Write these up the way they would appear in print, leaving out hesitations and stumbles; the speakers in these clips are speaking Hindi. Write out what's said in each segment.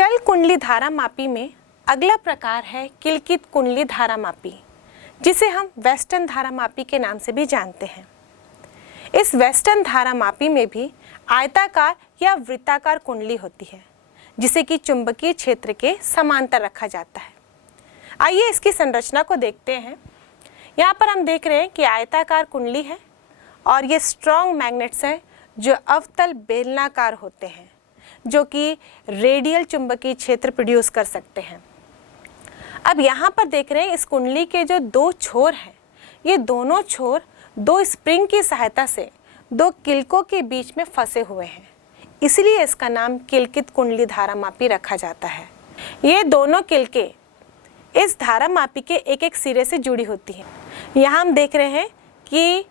चल कुंडली धारामापी में अगला प्रकार है किलकित कुंडली धारामापी, जिसे हम वेस्टर्न धारामापी के नाम से भी जानते हैं। इस वेस्टर्न धारामापी में भी आयताकार या वृत्ताकार कुंडली होती है, जिसे कि चुंबकीय क्षेत्र के समांतर रखा जाता है। आइए इसकी संरचना को देखते हैं। यहाँ पर हम देख रहे हैं कि आयताकार कुंडली है और ये स्ट्रॉन्ग मैग्नेट्स हैं जो अवतल बेलनाकार होते हैं, जो कि रेडियल चुंबकीय क्षेत्र प्रोड्यूस कर सकते हैं। अब यहाँ पर देख रहे हैं इस कुंडली के जो दो छोर हैं, ये दोनों छोर दो स्प्रिंग की सहायता से दो किलकों के बीच में फंसे हुए हैं, इसलिए इसका नाम किलकित कुंडली धारामापी रखा जाता है। ये दोनों किलके इस धारामापी के एक एक सिरे से जुड़ी होती हैं। यहाँ हम देख रहे हैं कि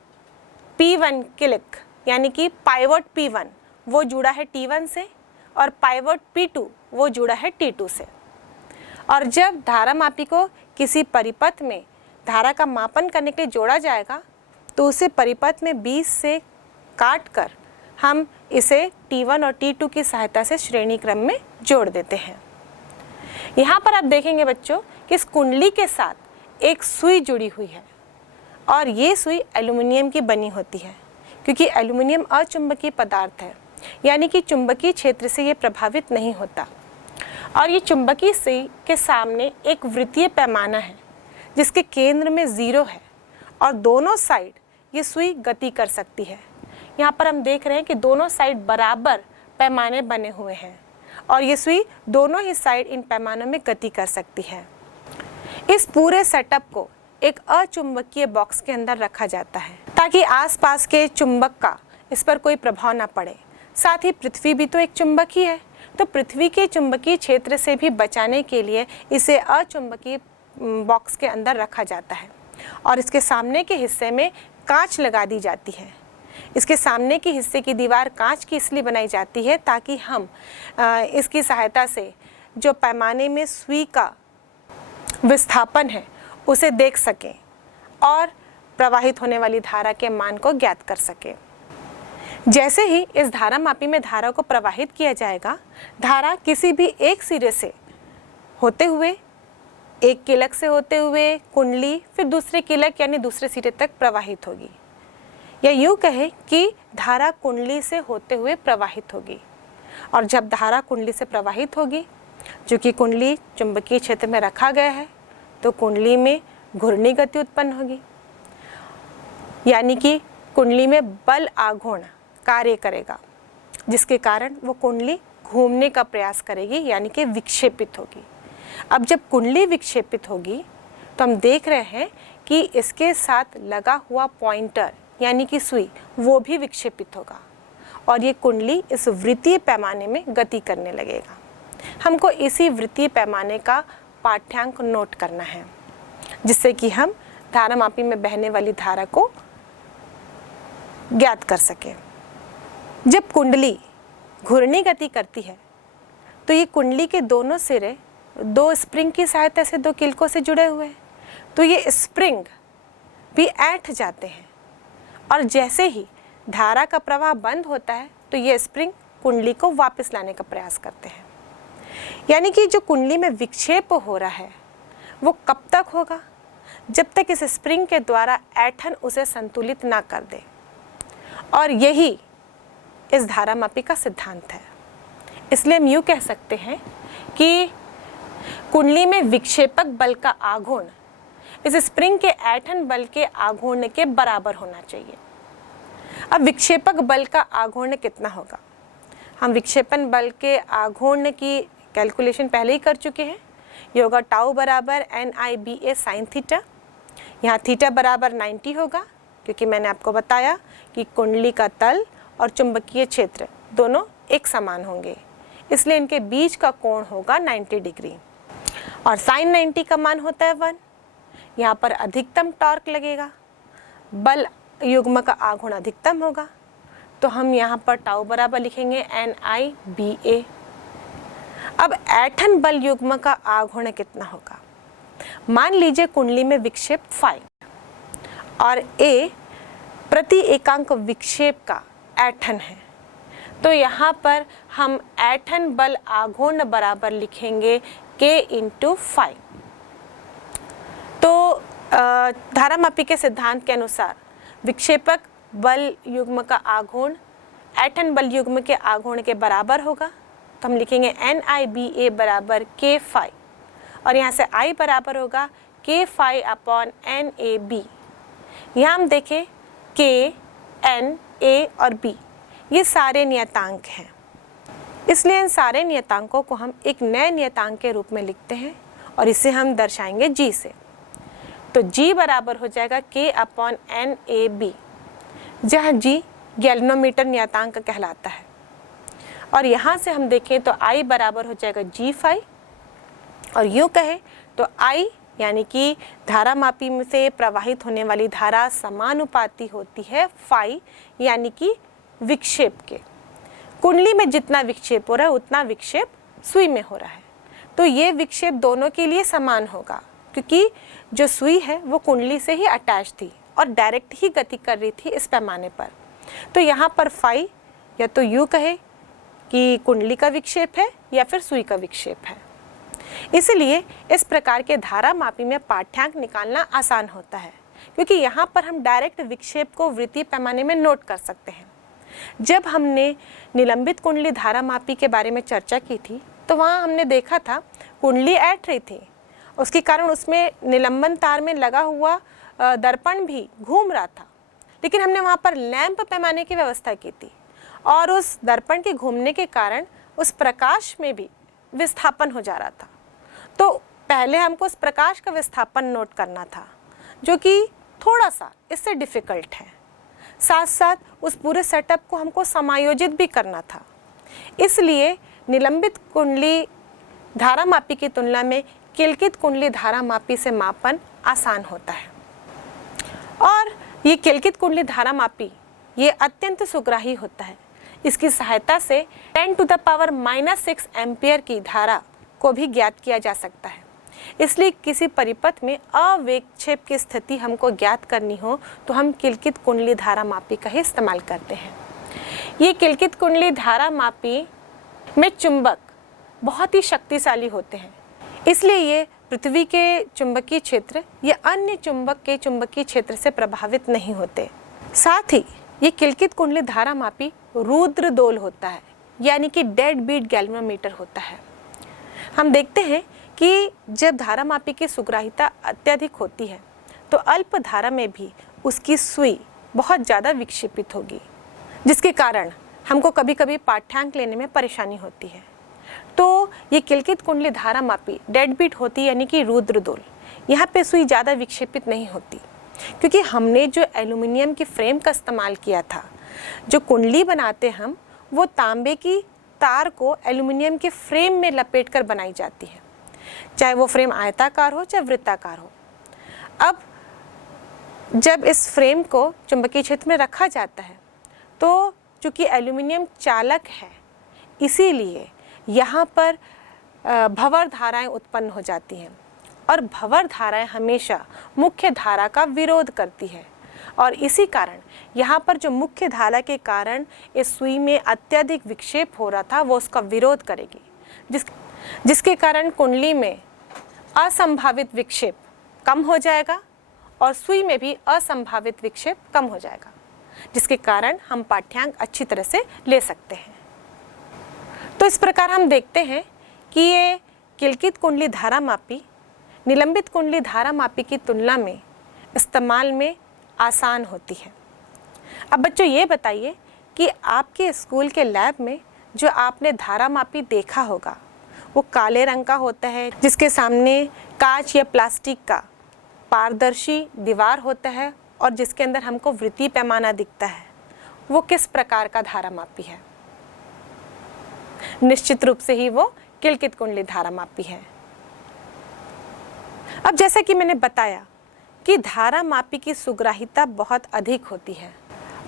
P1 किलक यानी कि पाइवट P1 वो जुड़ा है T1 से और पाइवट P2 वो जुड़ा है T2 से। और जब धारामापी को किसी परिपथ में धारा का मापन करने के लिए जोड़ा जाएगा तो उसे परिपथ में 20 से काट कर हम इसे T1 और T2 की सहायता से श्रेणी क्रम में जोड़ देते हैं। यहाँ पर आप देखेंगे बच्चों कि इस कुंडली के साथ एक सुई जुड़ी हुई है और ये सुई एल्युमिनियम की बनी होती है, क्योंकि एल्युमिनियम अचुंबकीय पदार्थ है, यानी कि चुंबकीय क्षेत्र से ये प्रभावित नहीं होता। और ये चुंबकीय सुई के सामने एक वृत्तीय पैमाना है जिसके केंद्र में 0 है और दोनों साइड ये सुई गति कर सकती है। यहाँ पर हम देख रहे हैं कि दोनों साइड बराबर पैमाने बने हुए हैं और ये सुई दोनों ही साइड इन पैमानों में गति कर सकती है। इस पूरे सेटअप को एक अचुंबकीय बॉक्स के अंदर रखा जाता है ताकि आसपास के चुंबक का इस पर कोई प्रभाव ना पड़े। साथ ही पृथ्वी भी तो एक चुंबक ही है, तो पृथ्वी के चुंबकीय क्षेत्र से भी बचाने के लिए इसे अचुंबकीय बॉक्स के अंदर रखा जाता है और इसके सामने के हिस्से में कांच लगा दी जाती है। इसके सामने के हिस्से की दीवार कांच की इसलिए बनाई जाती है ताकि हम इसकी सहायता से जो पैमाने में सुई का विस्थापन है उसे देख सकें और प्रवाहित होने वाली धारा के मान को ज्ञात कर सकें। जैसे ही इस धारामापी में धारा को प्रवाहित किया जाएगा, धारा किसी भी एक सिरे से होते हुए, एक किलक से होते हुए कुंडली, फिर दूसरे किलक यानी दूसरे सिरे तक प्रवाहित होगी, या यूँ कहें कि धारा कुंडली से होते हुए प्रवाहित होगी। और जब धारा कुंडली से प्रवाहित होगी, जो कि कुंडली चुंबकीय क्षेत्र में रखा गया है, तो कुंडली में घूर्णी गति उत्पन्न होगी, यानी कि कुंडली में बल आघूर्ण कार्य करेगा, जिसके कारण वो कुंडली घूमने का प्रयास करेगी, यानी कि विक्षेपित होगी। अब जब कुंडली विक्षेपित होगी तो हम देख रहे हैं कि इसके साथ लगा हुआ पॉइंटर यानी कि सुई वो भी विक्षेपित होगा और ये कुंडली इस वृत्तीय पैमाने में गति करने लगेगा। हमको इसी वृत्तीय पैमाने का पाठ्यांक नोट करना है, जिससे कि हम धारामापी में बहने वाली धारा को ज्ञात कर सकें। जब कुंडली घूर्णी गति करती है तो ये कुंडली के दोनों सिरे दो स्प्रिंग की सहायता से दो किलकों से जुड़े हुए हैं, तो ये स्प्रिंग भी ऐंठ जाते हैं और जैसे ही धारा का प्रवाह बंद होता है तो ये स्प्रिंग कुंडली को वापस लाने का प्रयास करते हैं। यानी कि जो कुंडली में विक्षेप हो रहा है वो कब तक होगा? जब तक इस स्प्रिंग के द्वारा ऐंठन उसे संतुलित ना कर दे, और यही इस धारामापी का सिद्धांत है। इसलिए हम यूँ कह सकते हैं कि कुंडली में विक्षेपक बल का आघूर्ण इस स्प्रिंग के ऐंठन बल के आघूर्ण के बराबर होना चाहिए। अब विक्षेपक बल का आघूर्ण कितना होगा? हम विक्षेपण बल के आघूर्ण की कैलकुलेशन पहले ही कर चुके हैं। ये होगा टाउ बराबर NIBA साइन थीटा। यहाँ थीटा बराबर 90 होगा, क्योंकि मैंने आपको बताया कि कुंडली का तल और चुंबकीय क्षेत्र दोनों एक समान होंगे, इसलिए इनके बीच का कोण होगा 90 डिग्री। और साइन 90 का मान होता है 1। यहाँ पर अधिकतम टॉर्क लगेगा, बल युग्म का आघूर्ण अधिकतम होगा, तो हम यहाँ पर टाउ बराबर लिखेंगे NIBA। अब ऐंठन बल युग्म का आघूर्ण कितना होगा? मान लीजिए कुंडली में विक्षेप φ और A प्रति एकांक विक्षेप का ऐंठन है, तो यहाँ पर हम ऐंठन बल आघूर्ण बराबर लिखेंगे K × phi। तो धारामापी के सिद्धांत के अनुसार विक्षेपक बल युग्म का आघूर्ण ऐंठन बल युग्म के आघूर्ण के बराबर होगा। तो हम लिखेंगे NIBA बराबर K phi और यहाँ से I बराबर होगा K phi अपॉन NAB। यहाँ हम देखें K, N, A और B ये सारे नियतांक हैं, इसलिए इन सारे नियतांकों को हम एक नए नियतांक के रूप में लिखते हैं और इसे हम दर्शाएंगे G से। तो G बराबर हो जाएगा K अपॉन NAB, जहाँ G गैल्वेनोमीटर नियतांक कहलाता है। और यहाँ से हम देखें तो I बराबर हो जाएगा G phi और यूँ कहें तो I यानी कि धारामापी में से प्रवाहित होने वाली धारा समानुपाती होती है phi यानी कि विक्षेप के। कुंडली में जितना विक्षेप हो रहा है उतना विक्षेप सुई में हो रहा है। तो ये विक्षेप दोनों के लिए समान होगा, क्योंकि जो सुई है वो कुंडली से ही अटैच थी और डायरेक्ट ही गति कर रही थी इस पैमाने पर। तो यहाँ पर phi या तो यूँ कहे कि कुंडली का विक्षेप है या फिर सुई का विक्षेप है। इसलिए इस प्रकार के धारामापी में पाठ्यांक निकालना आसान होता है, क्योंकि यहाँ पर हम डायरेक्ट विक्षेप को वृत्तीय पैमाने में नोट कर सकते हैं। जब हमने निलंबित कुंडली धारामापी के बारे में चर्चा की थी तो वहाँ हमने देखा था कुंडली ऐंठ रही थी, उसके कारण उसमें निलंबन तार में लगा हुआ दर्पण भी घूम रहा था, लेकिन हमने वहाँ पर लैंप पैमाने की व्यवस्था की थी और उस दर्पण के घूमने के कारण उस प्रकाश में भी विस्थापन हो जा रहा था। तो पहले हमको उस प्रकाश का विस्थापन नोट करना था, जो कि थोड़ा सा इससे डिफ़िकल्ट है। साथ साथ उस पूरे सेटअप को हमको समायोजित भी करना था। इसलिए निलंबित कुंडली धारामापी की तुलना में किल्कित कुंडली धारामापी से मापन आसान होता है। और ये किल्कित कुंडली धारामापी ये अत्यंत सुग्राही होता है। इसकी सहायता से 10⁻⁻6 एम्पियर की धारा को भी ज्ञात किया जा सकता है। इसलिए किसी परिपथ में अविक्षेप की स्थिति हमको ज्ञात करनी हो तो हम किल्कित कुंडली धारामापी का ही इस्तेमाल करते हैं। ये किल्कित कुंडली धारामापी में चुंबक बहुत ही शक्तिशाली होते हैं, इसलिए ये पृथ्वी के चुंबकीय क्षेत्र या अन्य चुंबक के चुंबकीय क्षेत्र से प्रभावित नहीं होते। साथ ही ये किल्कित कुंडली धारामापी रुद्रदोल होता है, यानी कि डेड बीट गैल्वेनोमीटर होता है। हम देखते हैं कि जब धारामापी की सुग्राहिता अत्यधिक होती है तो अल्प धारा में भी उसकी सुई बहुत ज़्यादा विक्षेपित होगी, जिसके कारण हमको कभी कभी पाठ्यांक लेने में परेशानी होती है। तो ये किल्कित कुंडली धारामापी डेड बीट होती है, यानी कि रुद्रदोल। यहाँ पे सुई ज़्यादा विक्षेपित नहीं होती, क्योंकि हमने जो एल्युमिनियम की फ्रेम का इस्तेमाल किया था। जो कुंडली बनाते हम वो तांबे की तार को एल्युमिनियम के फ्रेम में लपेट कर बनाई जाती है, चाहे वो फ्रेम आयताकार हो चाहे वृत्ताकार हो। अब जब इस फ्रेम को चुंबकीय क्षेत्र में रखा जाता है तो चूँकि एल्युमिनियम चालक है, इसीलिए यहाँ पर भंवर धाराएं उत्पन्न हो जाती हैं और भंवर धाराएं हमेशा मुख्य धारा का विरोध करती है और इसी कारण यहाँ पर जो मुख्य धारा के कारण इस सुई में अत्यधिक विक्षेप हो रहा था वो उसका विरोध करेगी, जिसके कारण कुंडली में असंभावित विक्षेप कम हो जाएगा और सुई में भी असंभावित विक्षेप कम हो जाएगा, जिसके कारण हम पाठ्यांक अच्छी तरह से ले सकते हैं। तो इस प्रकार हम देखते हैं कि ये किल्कित कुंडली धारामापी निलंबित कुंडली धारामापी की तुलना में इस्तेमाल में आसान होती है। अब बच्चों ये बताइए कि आपके स्कूल के लैब में जो आपने धारामापी देखा होगा वो काले रंग का होता है, जिसके सामने कांच या प्लास्टिक का पारदर्शी दीवार होता है और जिसके अंदर हमको वृत्तीय पैमाना दिखता है, वो किस प्रकार का धारामापी है? निश्चित रूप से ही वो किल्कित कुंडली धारामापी है। अब जैसा कि मैंने बताया कि धारामापी की सुग्राहिता बहुत अधिक होती है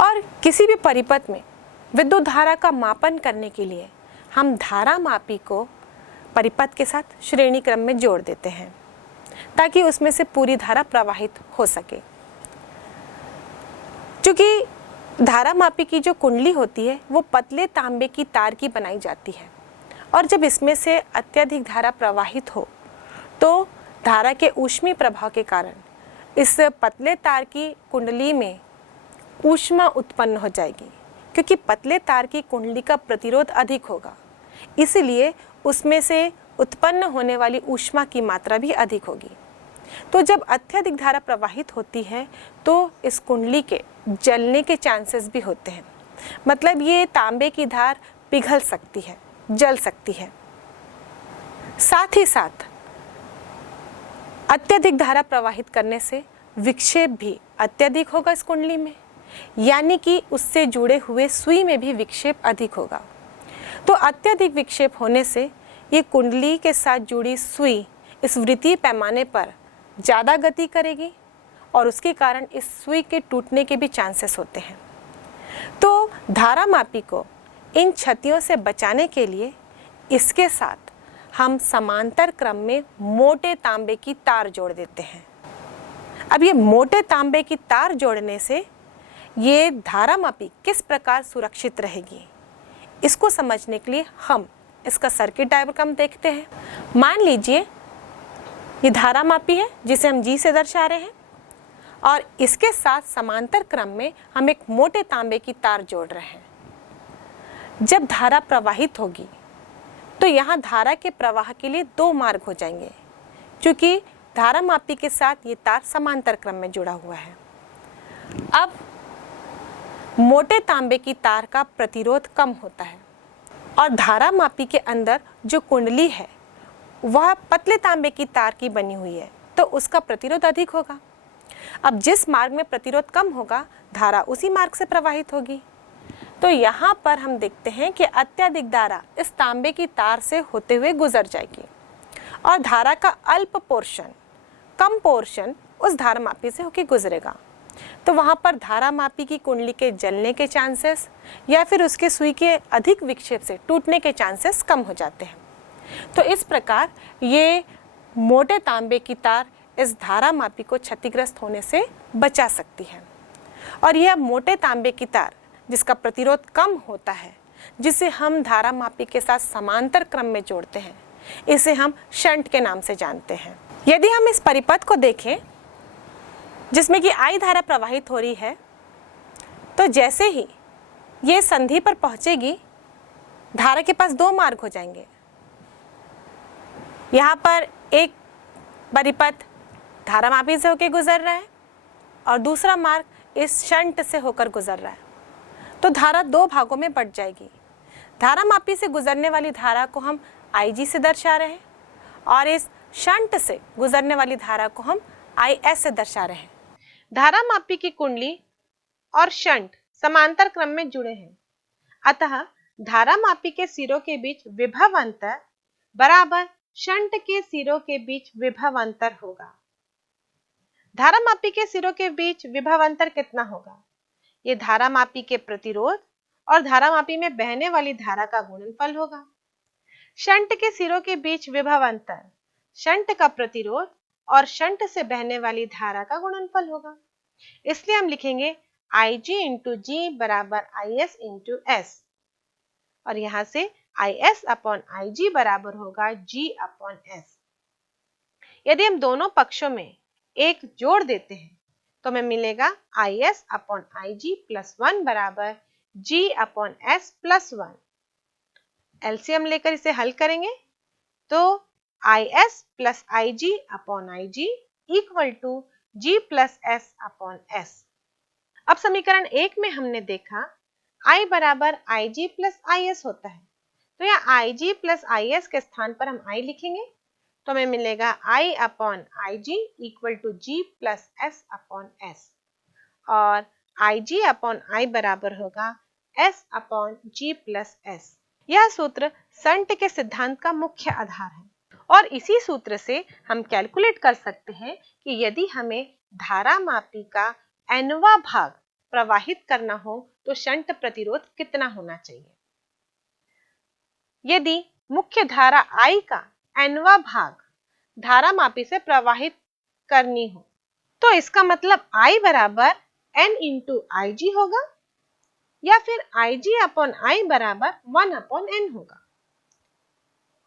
और किसी भी परिपथ में विद्युत धारा का मापन करने के लिए हम धारामापी को परिपथ के साथ श्रेणी क्रम में जोड़ देते हैं ताकि उसमें से पूरी धारा प्रवाहित हो सके। क्योंकि धारा मापी की जो कुंडली होती है वो पतले तांबे की तार की बनाई जाती है और जब इसमें से अत्यधिक धारा प्रवाहित हो तो धारा के ऊष्मीय प्रभाव के कारण इस पतले तार की कुंडली में ऊष्मा उत्पन्न हो जाएगी, क्योंकि पतले तार की कुंडली का प्रतिरोध अधिक होगा, इसलिए उसमें से उत्पन्न होने वाली ऊष्मा की मात्रा भी अधिक होगी। तो जब अत्यधिक धारा प्रवाहित होती है तो इस कुंडली के जलने के चांसेस भी होते हैं, मतलब ये तांबे की धार पिघल सकती है, जल सकती है। साथ ही साथ अत्यधिक धारा प्रवाहित करने से विक्षेप भी अत्यधिक होगा इस कुंडली में, यानी कि उससे जुड़े हुए सुई में भी विक्षेप अधिक होगा। तो अत्यधिक विक्षेप होने से ये कुंडली के साथ जुड़ी सुई इस वृत्तीय पैमाने पर ज़्यादा गति करेगी और उसके कारण इस सुई के टूटने के भी चांसेस होते हैं। तो धारा मापी को इन क्षतियों से बचाने के लिए इसके साथ हम समांतर क्रम में मोटे तांबे की तार जोड़ देते हैं। अब ये मोटे तांबे की तार जोड़ने से ये धारा मापी किस प्रकार सुरक्षित रहेगी, इसको समझने के लिए हम इसका सर्किट डायग्राम देखते हैं। मान लीजिए ये धारा मापी है जिसे हम G से दर्शा रहे हैं और इसके साथ समांतर क्रम में हम एक मोटे तांबे की तार जोड़ रहे हैं। जब धारा प्रवाहित होगी तो यहाँ धारा के प्रवाह के लिए दो मार्ग हो जाएंगे, क्योंकि धारा मापी के साथ ये तार समांतर क्रम में जुड़ा हुआ है। अब मोटे तांबे की तार का प्रतिरोध कम होता है और धारा मापी के अंदर जो कुंडली है वह पतले तांबे की तार की बनी हुई है, तो उसका प्रतिरोध अधिक होगा। अब जिस मार्ग में प्रतिरोध कम होगा, धारा उसी मार्ग से प्रवाहित होगी। तो यहाँ पर हम देखते हैं कि अत्यधिक धारा इस तांबे की तार से होते हुए गुजर जाएगी और धारा का अल्प पोर्शन, कम पोर्शन उस धारा मापी से होकर गुजरेगा। तो वहाँ पर धारा मापी की कुंडली के जलने के चांसेस या फिर उसके सुई के अधिक विक्षेप से टूटने के चांसेस कम हो जाते हैं। तो इस प्रकार ये मोटे तांबे की तार इस धारा मापी को क्षतिग्रस्त होने से बचा सकती है। और यह मोटे तांबे की तार जिसका प्रतिरोध कम होता है, जिसे हम धारा मापी के साथ समांतर क्रम में जोड़ते हैं, इसे हम शंट के नाम से जानते हैं। यदि हम इस परिपथ को देखें जिसमें कि I धारा प्रवाहित हो रही है, तो जैसे ही ये संधि पर पहुंचेगी, धारा के पास दो मार्ग हो जाएंगे। यहाँ पर एक परिपथ धारा मापी से होकर गुजर रहा है और दूसरा मार्ग इस शंट से होकर गुजर रहा है, तो धारा दो भागों में बट जाएगी। धारा मापी से गुजरने वाली धारा को हम IG से दर्शा रहे हैं और इस शंट से गुजरने वाली धारा को हम IS से दर्शा रहे हैं। धारा मापी की कुंडली और शंट समांतर क्रम में जुड़े हैं, अतः धारा मापी के सिरों के बीच विभव अंतर बराबर शंट के सिरों के बीच विभव अंतर होगा। धारा मापी के सिरों के बीच विभव अंतर कितना होगा? ये धारा मापी के प्रतिरोध और धारा मापी में बहने वाली धारा का गुणनफल होगा। शंट के सिरों के बीच विभव अंतर शंट का प्रतिरोध और शंट से बहने वाली धारा का गुणनफल होगा। इसलिए हम लिखेंगे Ig इंटू G बराबर IS इंटू S, और यहाँ से IS अपॉन IG बराबर होगा G अपॉन S। यदि हम दोनों पक्षों में एक जोड़ देते हैं तो हमें मिलेगा IS अपॉन IG प्लस 1 बराबर G upon S plus 1। LCM लेकर इसे हल करेंगे तो IS plus IG upon IG equal to G plus S upon S। अब समीकरण 1 में हमने देखा I बराबर IG प्लस IS होता है, तो यहाँ IG प्लस IS के स्थान पर हम I लिखेंगे तो हमें मिलेगा I upon IG equal to G plus S upon S, और IG अपॉन I बराबर होगा S upon G plus S। यह सूत्र शंट के सिद्धांत का मुख्य आधार है और इसी सूत्र से हम कैलकुलेट कर सकते हैं कि यदि हमें धारा मापी का nवां भाग प्रवाहित करना हो तो शंट प्रतिरोध कितना होना चाहिए। यदि मुख्य धारा I का nवां भाग धारा मापी से प्रवाहित करनी हो तो इसका मतलब I बराबर N इंटू IG होगा, या फिर Ig/I बराबर 1/n होगा।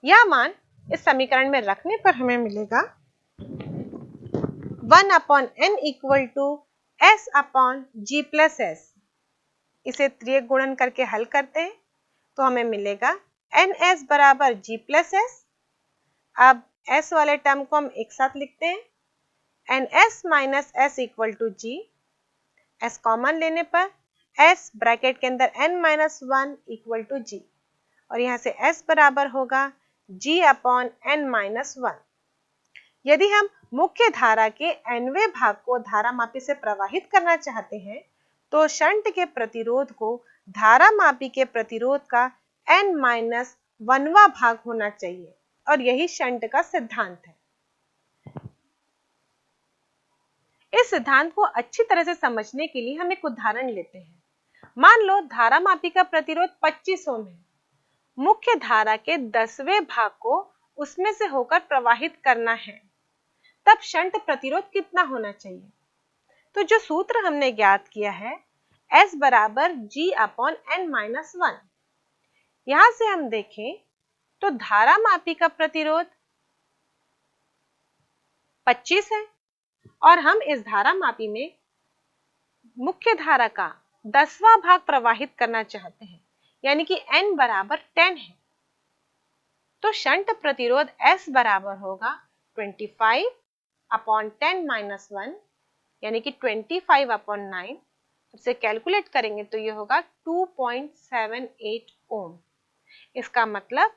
यह मान इस समीकरण में रखने पर हमें मिलेगा 1/n इक्वल टू S/G+S। इसे त्रियक गुणन करके हल करते हैं तो हमें मिलेगा NS बराबर G+S। अब S वाले टर्म को हम एक साथ लिखते हैं, NS minus S equal to G। S common लेने पर S ब्रैकेट के अंदर n-1 इक्वल टू G, और यहाँ से S बराबर होगा G/n-1। यदि हम मुख्य धारा के nवें भाग को धारामापी से प्रवाहित करना चाहते हैं तो शंट के प्रतिरोध को धारामापी के प्रतिरोध का n-1वां भाग होना चाहिए, और यही शंट का सिद्धांत है। इस सिद्धांत को अच्छी तरह से समझने के लिए हम एक उदाहरण लेते हैं। मान लो धारामापी का प्रतिरोध 25 ओम है। मुख्य धारा के 10वें भाग को उसमें से होकर प्रवाहित करना है, तब शंट प्रतिरोध कितना होना चाहिए? तो जो सूत्र हमने ज्ञात किया है S बराबर G/n-1। यहां से हम देखें तो धारामापी का प्रतिरोध 25 है और हम इस धारामापी में मुख्य धारा का 10वां भाग प्रवाहित करना चाहते हैं, यानी कि n बराबर 10 है। तो शंट प्रतिरोध S बराबर होगा 25/10-1, यानी कि 25/9। इसे कैलकुलेट करेंगे तो ये होगा 2.78 ओम। इसका मतलब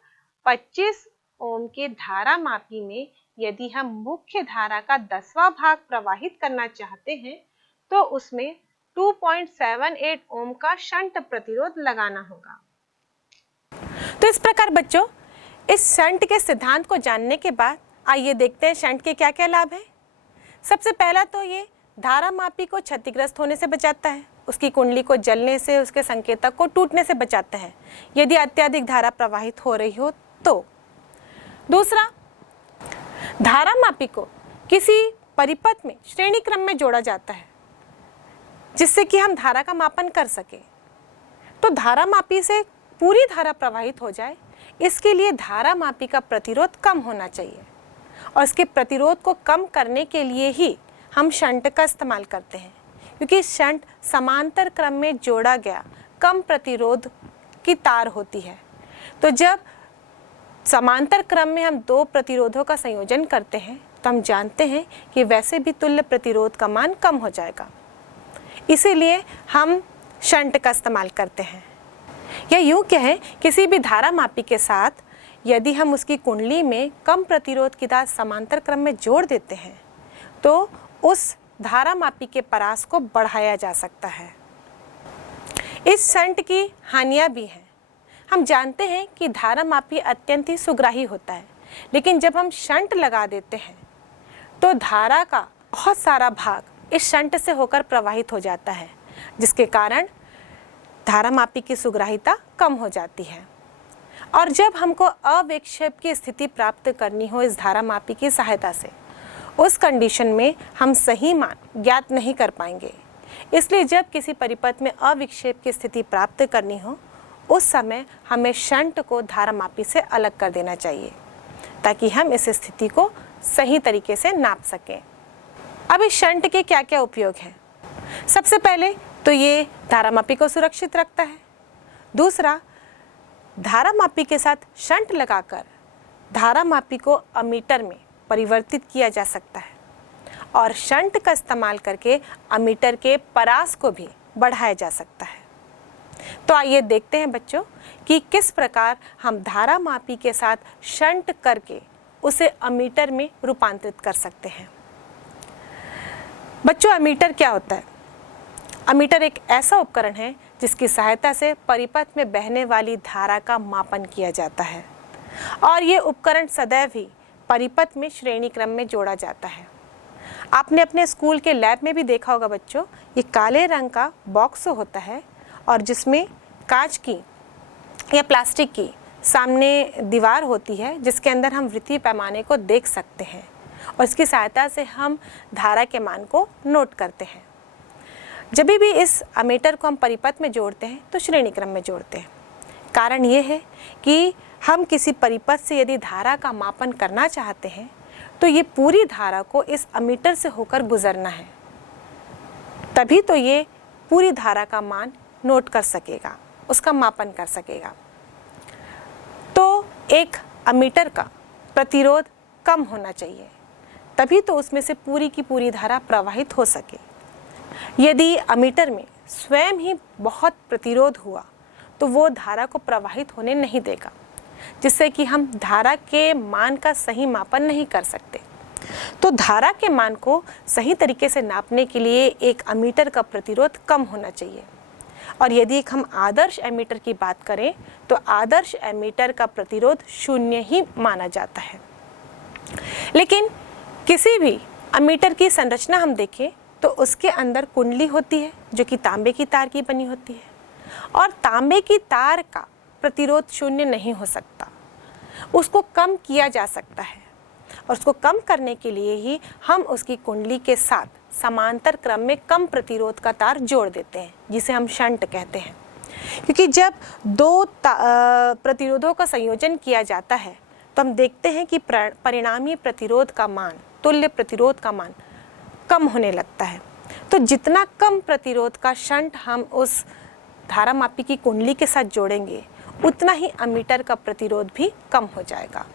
25 ओम के धारामापी में यदि हम मुख्य धारा का 10वां भाग प्रवाहित करना चाहते हैं तो उसमें 2.78 ओम का शंट प्रतिरोध लगाना होगा। तो इस प्रकार बच्चों, इस शंट के सिद्धांत को जानने के बाद आइए देखते हैं शंट के क्या क्या लाभ हैं। सबसे पहला तो ये धारामापी को क्षतिग्रस्त होने से बचाता है, उसकी कुंडली को जलने से, उसके संकेतक को टूटने से बचाता है यदि अत्यधिक धारा प्रवाहित हो रही हो तो। दूसरा, धारामापी को किसी परिपथ में श्रेणी क्रम में जोड़ा जाता है जिससे कि हम धारा का मापन कर सके। तो धारामापी से पूरी धारा प्रवाहित हो जाए, इसके लिए धारामापी का प्रतिरोध कम होना चाहिए, और इसके प्रतिरोध को कम करने के लिए ही हम शंट का इस्तेमाल करते हैं, क्योंकि शंट समांतर क्रम में जोड़ा गया कम प्रतिरोध की तार होती है। तो जब समांतर क्रम में हम दो प्रतिरोधों का संयोजन करते हैं तो हम जानते हैं कि वैसे भी तुल्य प्रतिरोध का मान कम हो जाएगा, इसीलिए हम शंट का इस्तेमाल करते हैं। या यूं कहें, किसी भी धारामापी के साथ यदि हम उसकी कुंडली में कम प्रतिरोध की तार समांतर क्रम में जोड़ देते हैं तो उस धारामापी के परास को बढ़ाया जा सकता है। इस शंट की हानियां भी हैं। हम जानते हैं कि धारामापी अत्यंत ही सुग्राही होता है, लेकिन जब हम शंट लगा देते हैं तो धारा का बहुत सारा भाग इस शंट से होकर प्रवाहित हो जाता है, जिसके कारण धारामापी की सुग्राहिता कम हो जाती है। और जब हमको अविक्षेप की स्थिति प्राप्त करनी हो इस धारामापी की सहायता से, उस कंडीशन में हम सही मान ज्ञात नहीं कर पाएंगे। इसलिए जब किसी परिपथ में अविक्षेप की स्थिति प्राप्त करनी हो, उस समय हमें शंट को धारामापी से अलग कर देना चाहिए, ताकि हम इस स्थिति को सही तरीके से नाप सकें। अब इस शंट के क्या क्या उपयोग हैं? सबसे पहले तो ये धारामापी को सुरक्षित रखता है। दूसरा, धारामापी के साथ शंट लगाकर धारामापी को अमीटर में परिवर्तित किया जा सकता है, और शंट का इस्तेमाल करके अमीटर के परास को भी बढ़ाया जा सकता है। तो आइए देखते हैं बच्चों कि किस प्रकार हम धारामापी के साथ शंट करके उसे अमीटर में रूपांतरित कर सकते हैं। बच्चों, अमीटर क्या होता है? अमीटर एक ऐसा उपकरण है जिसकी सहायता से परिपथ में बहने वाली धारा का मापन किया जाता है, और ये उपकरण सदैव ही परिपथ में श्रेणी क्रम में जोड़ा जाता है। आपने अपने स्कूल के लैब में भी देखा होगा बच्चों, ये काले रंग का बॉक्स होता है और जिसमें कांच की या प्लास्टिक की सामने दीवार होती है, जिसके अंदर हम वृत्तीय पैमाने को देख सकते हैं और इसकी सहायता से हम धारा के मान को नोट करते हैं। जब भी इस अमीटर को हम परिपथ में जोड़ते हैं तो श्रेणी क्रम में जोड़ते हैं। कारण ये है कि हम किसी परिपथ से यदि धारा का मापन करना चाहते हैं तो ये पूरी धारा को इस अमीटर से होकर गुजरना है, तभी तो ये पूरी धारा का मान नोट कर सकेगा, उसका मापन कर सकेगा। तो एक अमीटर का प्रतिरोध कम होना चाहिए, तभी तो उसमें से पूरी की पूरी धारा प्रवाहित हो सके। यदि अमीटर में स्वयं ही बहुत प्रतिरोध हुआ तो वो धारा को प्रवाहित होने नहीं देगा, जिससे कि हम धारा के मान का सही मापन नहीं कर सकते। तो धारा के मान को सही तरीके से नापने के लिए एक अमीटर का प्रतिरोध कम होना चाहिए। और यदि हम आदर्श एमीटर की बात करें तो आदर्श एमीटर का प्रतिरोध 0 ही माना जाता है। लेकिन किसी भी अमीटर की संरचना हम देखें तो उसके अंदर कुंडली होती है जो कि तांबे की तार की बनी होती है, और तांबे की तार का प्रतिरोध 0 नहीं हो सकता, उसको कम किया जा सकता है। और उसको कम करने के लिए ही हम उसकी कुंडली के साथ समांतर क्रम में कम प्रतिरोध का तार जोड़ देते हैं, जिसे हम शंट कहते हैं। क्योंकि जब दो प्रतिरोधों का संयोजन किया जाता है तो हम देखते हैं कि परिणामी प्रतिरोध का मान, तुल्य प्रतिरोध का मान कम होने लगता है। तो जितना कम प्रतिरोध का शंट हम उस धारामापी की कुंडली के साथ जोड़ेंगे उतना ही अमीटर का प्रतिरोध भी कम हो जाएगा।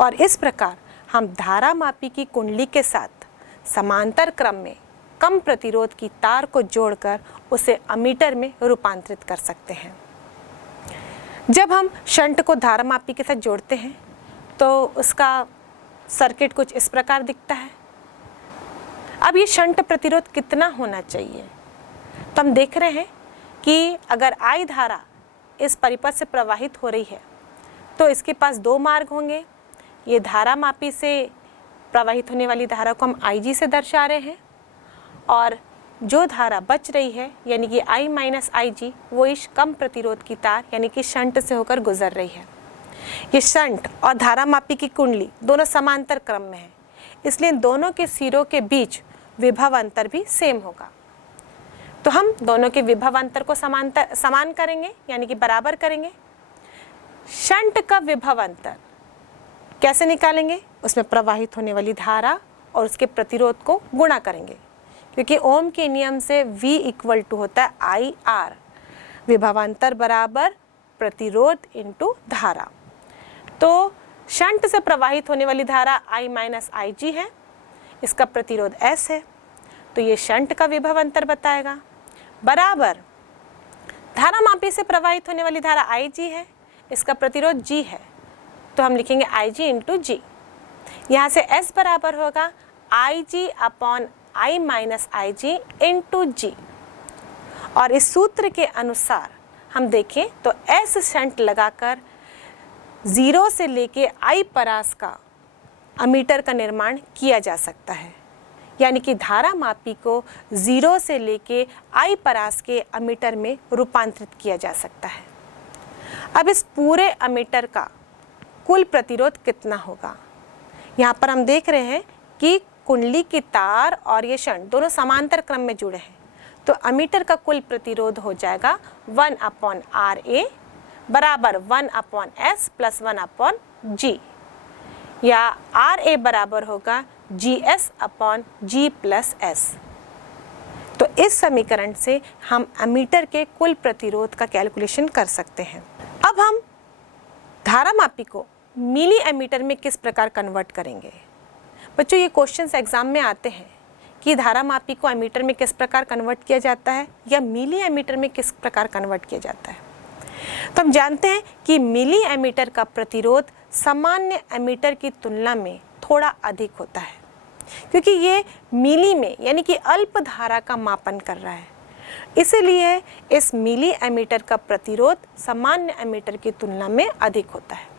और इस प्रकार हम धारामापी की कुंडली के साथ समांतर क्रम में कम प्रतिरोध की तार को जोड़कर उसे अमीटर में रूपांतरित कर सकते हैं। जब हम शंट को धारामापी के साथ जोड़ते हैं तो उसका सर्किट कुछ इस प्रकार दिखता है। अब ये शंट प्रतिरोध कितना होना चाहिए, तो हम देख रहे हैं कि अगर I धारा इस परिपथ से प्रवाहित हो रही है तो इसके पास 2 मार्ग होंगे। ये धारामापी से प्रवाहित होने वाली धारा को हम IG से दर्शा रहे हैं, और जो धारा बच रही है यानी कि I माइनस IG वो इस कम प्रतिरोध की तार यानी कि शंट से होकर गुजर रही है। ये शंट और धारामापी की कुंडली दोनों समांतर क्रम में है, इसलिए इन दोनों के सिरों के बीच विभव अंतर भी सेम होगा। तो हम दोनों के विभव अंतर को समान करेंगे यानी कि बराबर करेंगे। शंट का विभव अंतर कैसे निकालेंगे, उसमें प्रवाहित होने वाली धारा और उसके प्रतिरोध को गुणा करेंगे, क्योंकि ओम के नियम से V इक्वल टू होता है IR, विभवांतर बराबर प्रतिरोध इंटू धारा। तो शंट से प्रवाहित होने वाली धारा I माइनस IG है, इसका प्रतिरोध S है, तो ये शंट का विभव अंतर बताएगा, बराबर धारामापी से प्रवाहित होने वाली धारा IG है, इसका प्रतिरोध G है, तो हम लिखेंगे IG इंटू G। यहाँ से S बराबर होगा IG upon I minus IG into G। और इस सूत्र के अनुसार हम देखें तो S शंट लगाकर 0 से लेके I परास का अमीटर का निर्माण किया जा सकता है, यानी कि धारामापी को 0 से लेके I परास के अमीटर में रूपांतरित किया जा सकता है। अब इस पूरे अमीटर का कुल प्रतिरोध कितना होगा, यहाँ पर हम देख रहे हैं कि कुंडली की तार और ये शंट दोनों समांतर क्रम में जुड़े हैं, तो अमीटर का कुल प्रतिरोध हो जाएगा 1 अपॉन RA बराबर 1 upon S plus 1 upon G, या RA बराबर होगा GS upon G plus S। तो इस समीकरण से हम अमीटर के कुल प्रतिरोध का कैलकुलेशन कर सकते हैं। अब हम धारामापी को मिली एमीटर में किस प्रकार कन्वर्ट करेंगे। बच्चों, ये क्वेश्चंस एग्जाम में आते हैं कि धारामापी को एमीटर में किस प्रकार कन्वर्ट किया जाता है या मिली एमीटर में किस प्रकार कन्वर्ट किया जाता है। तो हम जानते हैं कि मिली एमीटर का प्रतिरोध सामान्य एमीटर की तुलना में थोड़ा अधिक होता है, क्योंकि ये मिली में यानी कि अल्प धारा का मापन कर रहा है, इसलिए इस मिली एमीटर का प्रतिरोध सामान्य एमीटर की तुलना में अधिक होता है।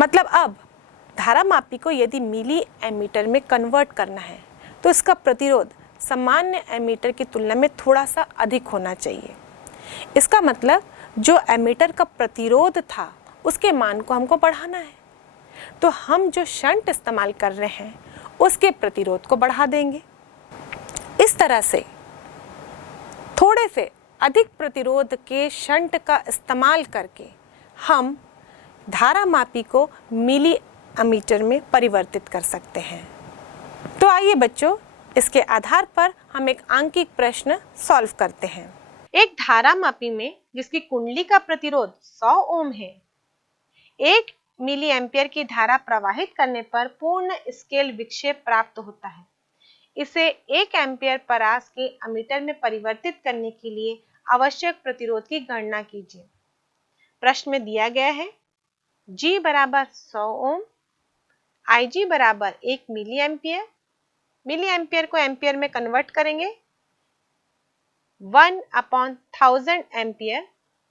मतलब अब धारामापी को यदि मिली एमीटर में कन्वर्ट करना है तो इसका प्रतिरोध सामान्य एमीटर की तुलना में थोड़ा सा अधिक होना चाहिए। इसका मतलब जो एमीटर का प्रतिरोध था उसके मान को हमको बढ़ाना है, तो हम जो शंट इस्तेमाल कर रहे हैं उसके प्रतिरोध को बढ़ा देंगे। इस तरह से थोड़े से अधिक प्रतिरोध के शंट का इस्तेमाल करके हम धारा मापी को मिली एमीटर में परिवर्तित कर सकते हैं। तो आइए बच्चों, इसके आधार पर हम एक आंकिक प्रश्न सॉल्व करते हैं। एक धारा मापी में जिसकी कुंडली का प्रतिरोध 100 ओम है, 1 मिली एम्पियर की धारा प्रवाहित करने पर पूर्ण स्केल विक्षेप प्राप्त होता है। इसे 1 एम्पियर पर आस के एमीटर में परिवर्तित करने के लिए आवश्यक प्रतिरोध की गणना कीजिए। प्रश्न में दिया गया है G बराबर 100 ओम, IG बराबर 1 मिली एम्पियर, मिली एम्पियर को एम्पियर में कन्वर्ट करेंगे 1/1000 एम्पियर,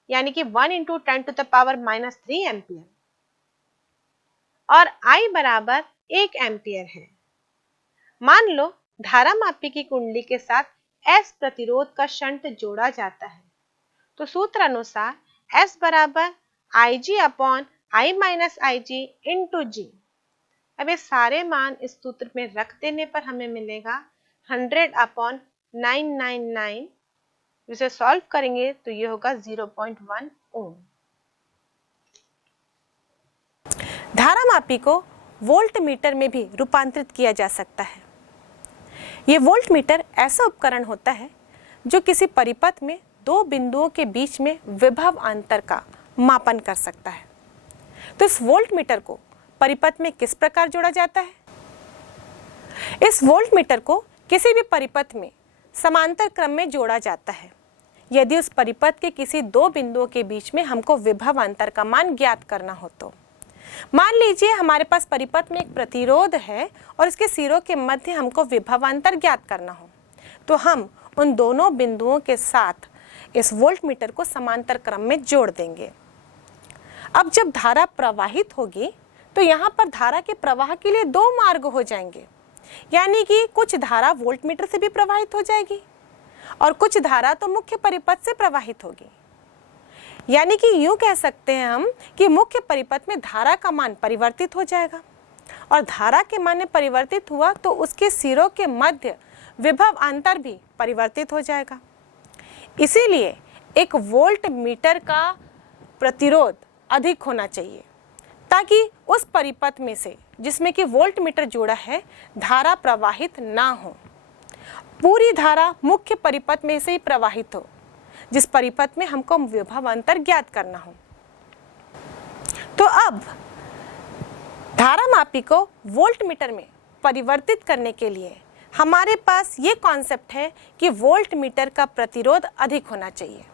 यानी कि 1 × 10⁻³ एम्पियर, और I बराबर 1 एम्पियर है। मान लो धारा मापी की कुंडली के साथ S प्रतिरोध का शंट जोड़ा जाता है, तो सूत्र अनुसार S बराबर Ig/I - Ig × G। अब ये सारे मान इस सूत्र में रख देने पर हमें मिलेगा 100/999, जिसे सॉल्व करेंगे तो ये होगा 0.1 ओम। धारा मापी को वोल्ट मीटर में भी रूपांतरित किया जा सकता है। ये वोल्ट मीटर ऐसा उपकरण होता है जो किसी परिपथ में दो बिंदुओं के बीच में विभव अंतर का मापन कर सकता है। तो इस वोल्ट मीटर को परिपथ में किस प्रकार जोड़ा जाता है? इस वोल्ट मीटर को किसी भी परिपथ में समांतर क्रम में जोड़ा जाता है यदि उस परिपथ के किसी दो बिंदुओं के बीच में हमको विभव अंतर का मान ज्ञात करना हो। तो मान लीजिए हमारे पास परिपथ में एक प्रतिरोध है और इसके सिरों के मध्य हमको विभव अंतर ज्ञात करना हो, तो हम उन दोनों बिंदुओं के साथ इस वोल्ट मीटर को समांतर क्रम में जोड़ देंगे। अब जब धारा प्रवाहित होगी तो यहाँ पर धारा के प्रवाह के लिए दो मार्ग हो जाएंगे, यानी कि कुछ धारा वोल्ट मीटर से भी प्रवाहित हो जाएगी और कुछ धारा तो मुख्य परिपथ से प्रवाहित होगी। यानी कि यूं कह सकते हैं हम कि मुख्य परिपथ में धारा का मान परिवर्तित हो जाएगा और धारा के मान में परिवर्तित हुआ तो उसके सिरों के मध्य विभव अंतर भी परिवर्तित हो जाएगा। इसीलिए एक वोल्ट मीटर का प्रतिरोध अधिक होना चाहिए ताकि उस परिपथ में से जिसमें कि वोल्ट मीटर जोड़ा है धारा प्रवाहित ना हो। पूरी धारा मुख्य परिपथ में से ही प्रवाहित हो जिस परिपथ में हमको विभव अंतर ज्ञात करना हो। तो अब धारा मापी को वोल्ट मीटर में परिवर्तित करने के लिए हमारे पास ये कॉन्सेप्ट है कि वोल्ट मीटर का प्रतिरोध अधिक होना चाहिए।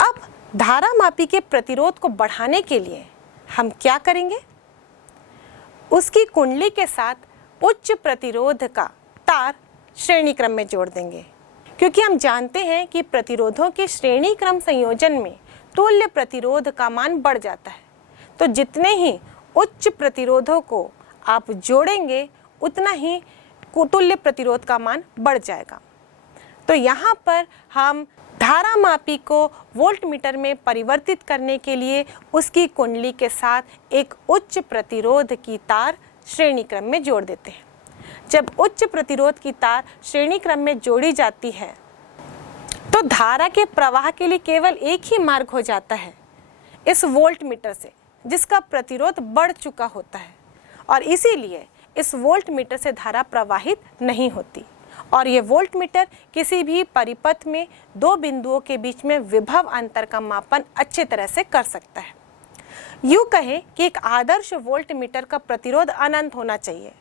अब धारा मापी के प्रतिरोध को बढ़ाने के लिए हम क्या करेंगे? उसकी कुंडली के साथ उच्च प्रतिरोध का तार श्रेणी क्रम में जोड़ देंगे, क्योंकि हम जानते हैं कि प्रतिरोधों के श्रेणी क्रम संयोजन में तुल्य प्रतिरोध का मान बढ़ जाता है। तो जितने ही उच्च प्रतिरोधों को आप जोड़ेंगे उतना ही तुल्य प्रतिरोध का मान बढ़ जाएगा। तो यहाँ पर हम धारा मापी को वोल्ट मीटर में परिवर्तित करने के लिए उसकी कुंडली के साथ एक उच्च प्रतिरोध की तार श्रेणी क्रम में जोड़ देते हैं। जब उच्च प्रतिरोध की तार श्रेणी क्रम में जोड़ी जाती है तो धारा के प्रवाह के लिए केवल एक ही मार्ग हो जाता है इस वोल्ट मीटर से जिसका प्रतिरोध बढ़ चुका होता है, और इसीलिए इस वोल्ट मीटर से धारा प्रवाहित नहीं होती और ये वोल्ट मीटर किसी भी परिपथ में दो बिंदुओं के बीच में विभव अंतर का मापन अच्छे तरह से कर सकता है। यूँ कहें कि एक आदर्श वोल्ट मीटर का प्रतिरोध अनंत होना चाहिए,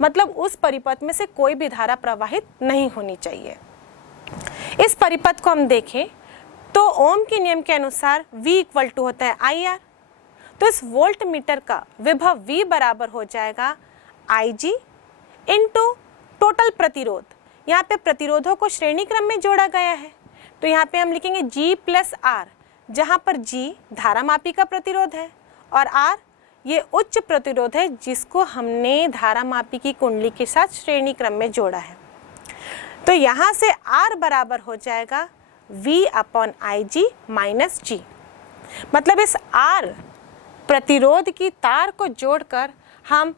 मतलब उस परिपथ में से कोई भी धारा प्रवाहित नहीं होनी चाहिए। इस परिपथ को हम देखें तो ओम के नियम के अनुसार V = होता है IR। तो इस वोल्ट मीटर का विभव V बराबर हो जाएगा IG × टोटल प्रतिरोध। यहाँ पे प्रतिरोधों को श्रेणी क्रम में जोड़ा गया है, तो यहाँ पे हम लिखेंगे G + R, जहाँ पर G धारा मापी का प्रतिरोध है और R ये उच्च प्रतिरोध है जिसको हमने धारा मापी की कुंडली के साथ श्रेणी क्रम में जोड़ा है। तो यहाँ से R बराबर हो जाएगा V/IG - G। मतलब इस R प्रतिरोध की तार को जोड़कर हम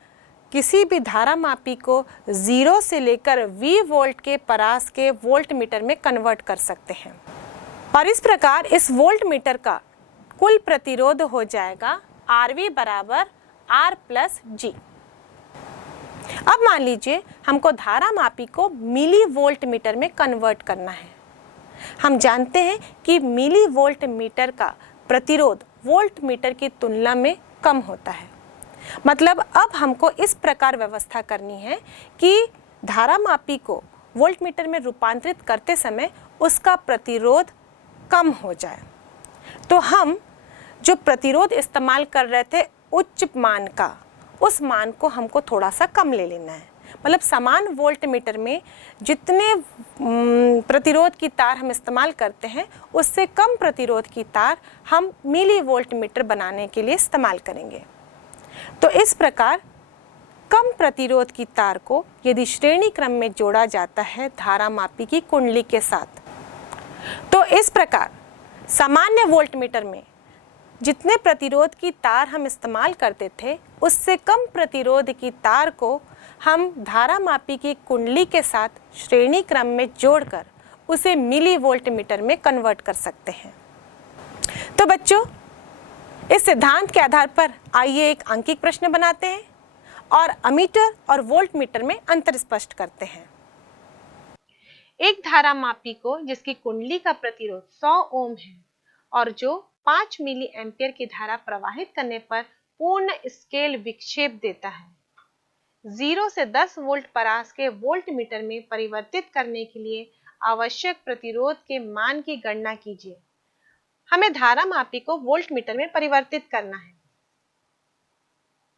किसी भी धारा मापी को 0 से लेकर V वोल्ट के परास के वोल्ट मीटर में कन्वर्ट कर सकते हैं। और इस प्रकार इस वोल्ट मीटर का कुल प्रतिरोध हो जाएगा RV बराबर R प्लस G। अब मान लीजिए हमको धारा मापी को मिली वोल्ट मीटर में कन्वर्ट करना है। हम जानते हैं कि मिली वोल्ट मीटर का प्रतिरोध वोल्ट मीटर की तुलना में कम होता है। मतलब अब हमको इस प्रकार व्यवस्था करनी है कि धारा मापी को वोल्ट मीटर में रूपांतरित करते समय उसका प्रतिरोध कम हो जाए। तो हम जो प्रतिरोध इस्तेमाल कर रहे थे उच्च मान का, उस मान को हमको थोड़ा सा कम ले लेना है। मतलब समान वोल्ट मीटर में जितने प्रतिरोध की तार हम इस्तेमाल करते हैं उससे कम प्रतिरोध की तार हम मिली वोल्ट मीटर बनाने के लिए इस्तेमाल करेंगे। तो इस प्रकार कम प्रतिरोध की तार को यदि श्रेणी क्रम में जोड़ा जाता है धारा मापी की कुंडली के साथ, तो इस प्रकार सामान्य वोल्ट मीटर में जितने प्रतिरोध की तार हम इस्तेमाल करते थे उससे कम प्रतिरोध की तार को हम धारा मापी की कुंडली के साथ श्रेणी क्रम में जोड़कर उसे मिली वोल्ट मीटर में कन्वर्ट कर सकते हैं। तो बच्चों, इस सिद्धांत के आधार पर आइए एक अंकित प्रश्न बनाते हैं और अमीटर और वोल्ट मीटर में अंतर स्पष्ट करते हैं। एक धारा मापी को जिसकी कुंडली का प्रतिरोध 100 ओम है और जो 5 मिली एम्पियर की धारा प्रवाहित करने पर पूर्ण स्केल विक्षेप देता है, 0 से 10 वोल्ट परास के वोल्ट मीटर में परिवर्तित करने के लिए आवश्यक प्रतिरोध के मान की गणना कीजिए। हमें धारा मापी को वोल्ट मीटर में परिवर्तित करना है।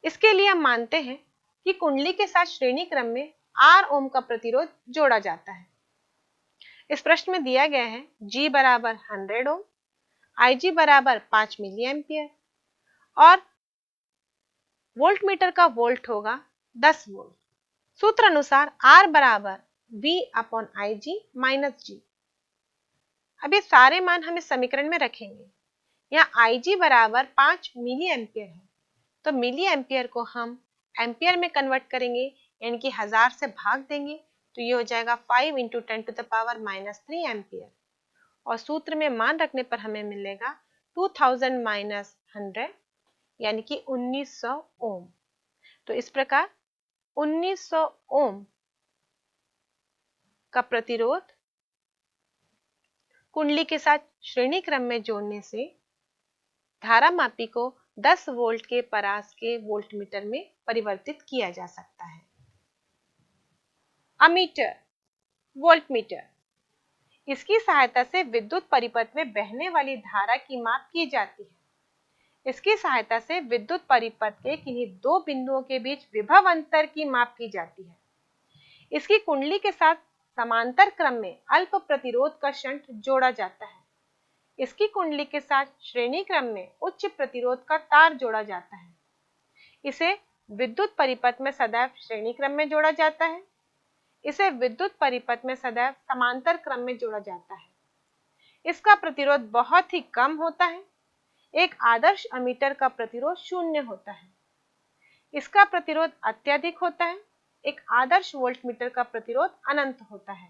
इसके लिए हम मानते हैं कि कुंडली के साथ श्रेणी क्रम में R ओम का प्रतिरोध जोड़ा जाता है। इस प्रश्न में दिया गया है G बराबर 100 ओम, IG बराबर 5 मिली एम्पियर और वोल्ट मीटर का वोल्ट होगा 10 वोल्ट। सूत्र अनुसार R बराबर V upon IG minus G। अब ये सारे मान हम इस समीकरण में रखेंगे। यहाँ IG बराबर 5 मिली एम्पियर है, तो मिली एम्पियर को हम एम्पियर में कन्वर्ट करेंगे, यानी कि 1000 से भाग देंगे, तो ये हो जाएगा 5 × 10⁻³ एम्पियर। और सूत्र में मान रखने पर हमें मिलेगा 2000 माइनस 100 यानी कि 1900 ओम। तो इस प्रकार 1900 ओम का प्रतिरोध कुंडली के साथ श्रेणी क्रम में जोड़ने से धारा मापी को 10 वोल्ट के परास के वोल्ट मीटर में परिवर्तित किया जा सकता है। अमीटर, वोल्ट मीटर, इसकी सहायता से विद्युत परिपथ में बहने वाली धारा की माप की जाती है। इसकी सहायता से विद्युत परिपथ के किन्हीं दो बिंदुओं के बीच विभव अंतर की माप की जाती है। इसकी कुंडली के साथ समांतर क्रम में अल्प प्रतिरोध का शंट जोड़ा जाता है। इसकी कुंडली के साथ श्रेणी क्रम में उच्च प्रतिरोध का तार जोड़ा जाता है। इसे विद्युत परिपथ में सदैव श्रेणी क्रम में जोड़ा जाता है। इसे विद्युत परिपथ में सदैव समांतर क्रम में जोड़ा जाता है। इसका प्रतिरोध बहुत ही कम होता है। एक आदर्श अमीटर का प्रतिरोध 0 होता है। इसका प्रतिरोध अत्यधिक होता है। एक आदर्श वोल्टमीटर का प्रतिरोध अनंत होता है।